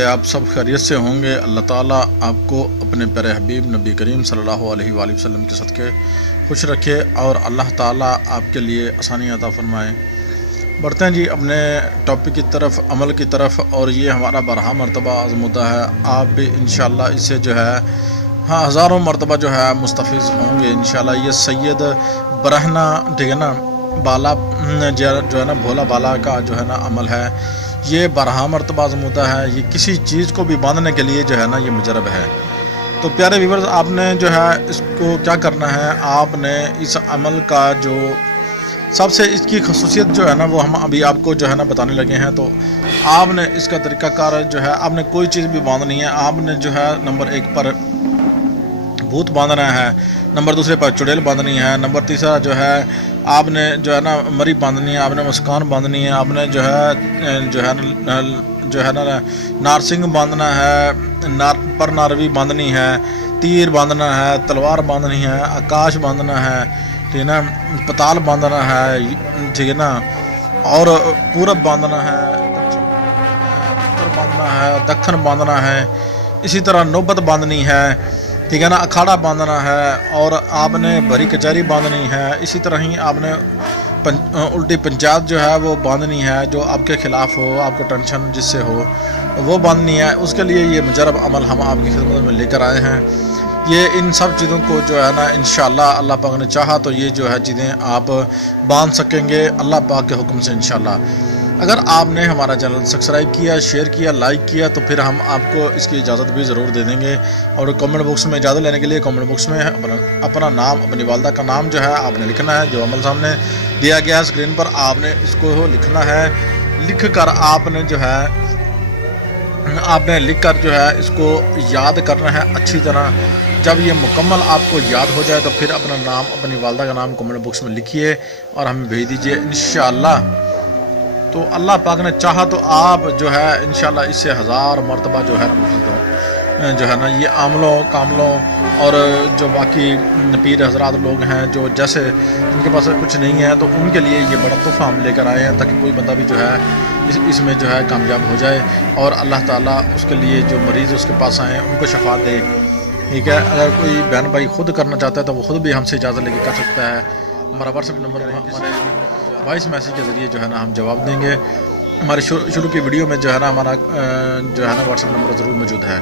کہ آپ سب خیریت سے ہوں گے۔ اللہ تعالیٰ آپ کو اپنے پیارے حبیب نبی کریم صلی اللہ علیہ وآلہ وسلم کے صدقے خوش رکھے اور اللہ تعالیٰ آپ کے لیے آسانی عطا فرمائے۔ بڑھتے ہیں جی اپنے ٹاپک کی طرف، عمل کی طرف، اور یہ ہمارا بارہا مرتبہ آزمودہ ہے۔ آپ بھی انشاءاللہ اس سے جو ہے ہزاروں مرتبہ جو ہے مستفیض ہوں گے انشاءاللہ۔ یہ سید برہنہ ٹھیک ہے نا بالا جو ہے نا بھولا بالا کا جو ہے نا عمل ہے، یہ بارہا مرتبہ آزمودہ ہے۔ یہ کسی چیز کو بھی باندھنے کے لیے جو ہے نا یہ مجرب ہے۔ تو پیارے ویورز، آپ نے جو ہے اس کو کیا کرنا ہے، آپ نے اس عمل کا جو سب سے اس کی خصوصیت جو ہے نا وہ ہم ابھی آپ کو جو ہے نا بتانے لگے ہیں۔ تو آپ نے اس کا طریقہ کار جو ہے، آپ نے کوئی چیز بھی باندھنی ہے، آپ نے جو ہے نمبر 1 پر بھوت باندھنا ہے، نمبر 2 پر چڑیل باندھنی ہے، نمبر 3 جو ہے آپ نے جو ہے نا مری باندھنی ہے، آپ نے مسکان باندھنی ہے، آپ نے جو ہے نا نارسنگ باندھنا ہے، پر ناروی باندھنی ہے، تیر باندھنا ہے، تلوار باندھنی ہے، آکاش باندھنا ہے، ٹھیک ہے نا، پتال باندھنا ہے، ٹھیک ہے نا، اور پورب باندھنا ہے، اتر باندھنا ہے، دکھن باندھنا ہے، اسی طرح نوبت باندھنی ہے، ٹھیک ہے نا، اکھاڑا باندھنا ہے، اور آپ نے بھری کچہری باندھنی ہے۔ اسی طرح ہی آپ نے الٹی پنچایت جو ہے وہ باندھنی ہے، جو آپ کے خلاف ہو، آپ کو ٹینشن جس سے ہو وہ باندھنی ہے۔ اس کے لیے یہ مجرب عمل ہم آپ کی خدمت میں لے کر آئے ہیں۔ یہ ان سب چیزوں کو جو ہے نا انشاءاللہ اللہ پاک نے چاہا تو یہ جو ہے چیزیں آپ باندھ سکیں گے اللہ پاک کے حکم سے انشاءاللہ۔ اگر آپ نے ہمارا چینل سبسکرائب کیا، شیئر کیا، لائک کیا تو پھر ہم آپ کو اس کی اجازت بھی ضرور دے دیں گے، اور کامنٹ باکس میں اجازت لینے کے لیے کامنٹ باکس میں اپنا نام، اپنی والدہ کا نام جو ہے آپ نے لکھنا ہے۔ جو عمل سامنے دیا گیا ہے اسکرین پر، آپ نے اس کو لکھنا ہے۔ لکھ کر آپ نے لکھ کر جو ہے اس کو یاد کرنا ہے اچھی طرح۔ جب یہ مکمل آپ کو یاد ہو جائے تو پھر اپنا نام، اپنی والدہ کا نام کامنٹ باکس میں لکھیے اور ہمیں بھیج دیجئے انشاءاللہ۔ تو اللہ پاک نے چاہا تو آپ جو ہے انشاءاللہ اس سے 1000 مرتبہ جو ہے نا یہ عاملوں کاملوں اور جو باقی پیر حضرات لوگ ہیں جو جیسے ان کے پاس کچھ نہیں ہے تو ان کے لیے یہ بڑا تحفہ ہم لے کر آئے ہیں، تاکہ کوئی بندہ بھی جو ہے اس میں جو ہے کامیاب ہو جائے، اور اللہ تعالیٰ اس کے لیے جو مریض اس کے پاس آئے ہیں ان کو شفا دے۔ ٹھیک ہے، اگر کوئی بہن بھائی خود کرنا چاہتا ہے تو وہ خود بھی ہم سے اجازت لے کے کر سکتا ہے۔ ہمارا واٹس ایپ نمبر ہمارے وائس میسیج کے ذریعے جو ہے نا ہم جواب دیں گے۔ ہمارے شروع کی ویڈیو میں جو ہے نا ہمارا جو ہے نا واٹس ایپ نمبر ضرور موجود ہے۔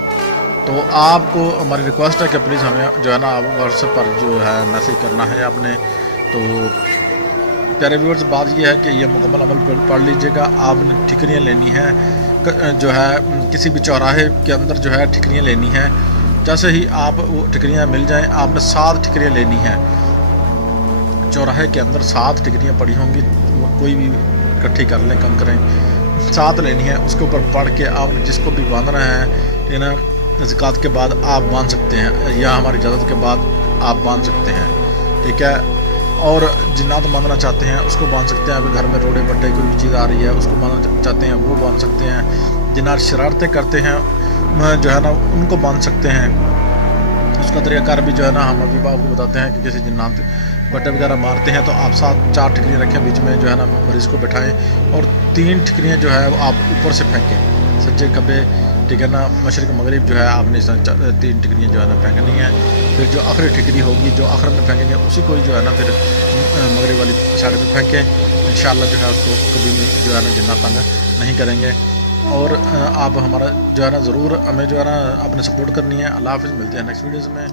تو آپ کو ہماری ریکویسٹ ہے کہ پلیز ہمیں جو ہے نا واٹس ایپ پر جو ہے میسیج کرنا ہے آپ نے۔ تو پیارے ویورز، بات یہ ہے کہ یہ مکمل عمل پڑھ لیجئے گا۔ آپ نے ٹھکریاں لینی ہیں، جو ہے کسی بھی چوراہے کے اندر جو ہے ٹھکریاں لینی ہیں۔ جیسے ہی آپ وہ ٹھکریاں مل جائیں، آپ نے 7 ٹھکریاں لینی ہیں۔ چوراہے کے اندر 7 ٹھکریاں پڑی ہوں گی، کوئی بھی اکٹھی کر لیں، کم کریں، 7 لینی ہے۔ اس کے اوپر پڑھ کے آپ نے جس کو بھی باندھنا ہے، ٹھیک ہے نا، زکوٰۃ کے بعد آپ باندھ سکتے ہیں یا ہماری اجازت کے بعد آپ باندھ سکتے ہیں، ٹھیک ہے۔ اور جنات باندھنا چاہتے ہیں اس کو باندھ سکتے ہیں۔ اگر گھر میں روڑے بٹے کوئی بھی چیز آ رہی ہے اس کو باندھنا چاہتے ہیں وہ باندھ سکتے ہیں۔ جنات شرارتیں کرتے ہیں جو ہے نا ان کو باندھ سکتے ہیں۔ اس کا طریقہ کار بھی جو ہے نا ہم ابھی آپ کو بتاتے ہیں کہ کسی جنات بٹے وغیرہ مارتے ہیں تو آپ 4 ٹھکریاں رکھیں، بیچ میں جو ہے نا مریض کو بٹھائیں، اور 3 ٹھکریاں جو ہے وہ آپ اوپر سے پھینکیں، سجے کھبے، ٹھیک ہے نا، مشرق مغرب جو ہے آپ نے 3 ٹھکریاں جو ہے نا پھینکنی ہیں۔ پھر جو آخری ٹھکری ہوگی جو آخر میں پھینکیں گے اسی کو جو ہے نا پھر مغرب والی سائڈ میں پھینکیں، انشاءاللہ جو ہے اس کو کبھی بھی جو ہے نا جنات تنگ نہیں کریں گے۔ اور آپ ہمارا جو ہے نا ضرور ہمیں جو ہے نا اپنے سپورٹ کرنی ہے۔ اللہ حافظ، ملتے ہیں نیکسٹ ویڈیوز میں۔